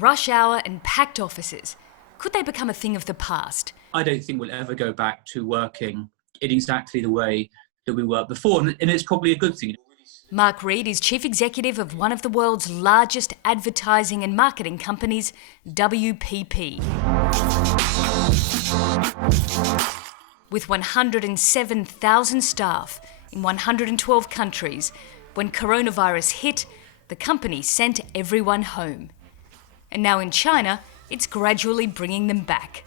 Rush hour and packed offices. Could they become a thing of the past? I don't think we'll ever go back to working in exactly the way that we worked before, and it's probably a good thing. Mark Reed is chief executive of one of the world's largest advertising and marketing companies, WPP. With 107,000 staff in 112 countries, when coronavirus hit, the company sent everyone home. And now in China, it's gradually bringing them back,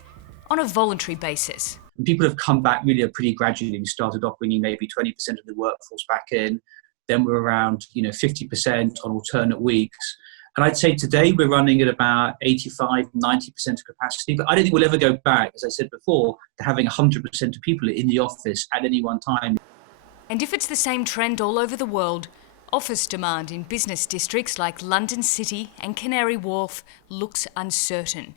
on a voluntary basis. People have come back really pretty gradually. We started off bringing maybe 20% of the workforce back in. Then we're around 50% on alternate weeks. And I'd say today we're running at about 85, 90% of capacity. But I don't think we'll ever go back, as I said before, to having 100% of people in the office at any one time. And if it's the same trend all over the world, office demand in business districts like London City and Canary Wharf looks uncertain,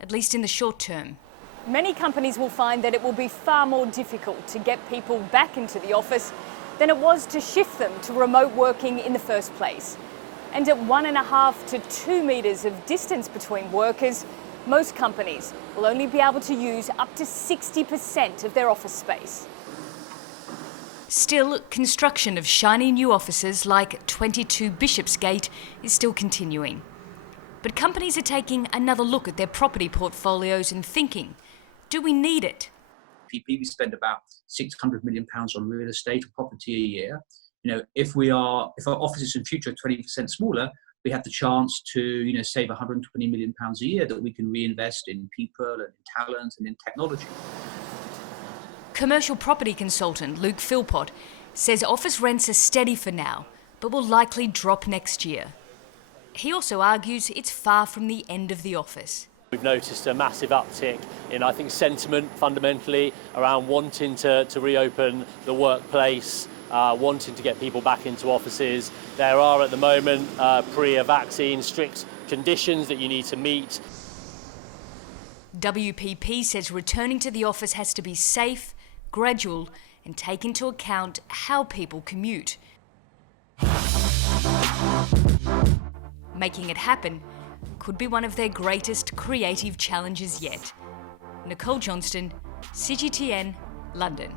at least in the short term. Many companies will find that it will be far more difficult to get people back into the office than it was to shift them to remote working in the first place. And at 1.5 to 2 metres of distance between workers, most companies will only be able to use up to 60% of their office space. Still, construction of shiny new offices like 22 Bishopsgate is still continuing. But companies are taking another look at their property portfolios and thinking, do we need it? We spend about £600 million on real estate or property a year. If our offices in future are 20% smaller, we have the chance to save £120 million a year that we can reinvest in people and in talent and in technology. Commercial property consultant Luke Philpott says office rents are steady for now, but will likely drop next year. He also argues it's far from the end of the office. We've noticed a massive uptick in, I think, sentiment fundamentally around wanting to reopen the workplace, wanting to get people back into offices. There are at the moment, pre a vaccine, strict conditions that you need to meet. WPP says returning to the office has to be safe, gradual, and take into account how people commute. Making it happen could be one of their greatest creative challenges yet. Nicole Johnston, CGTN, London.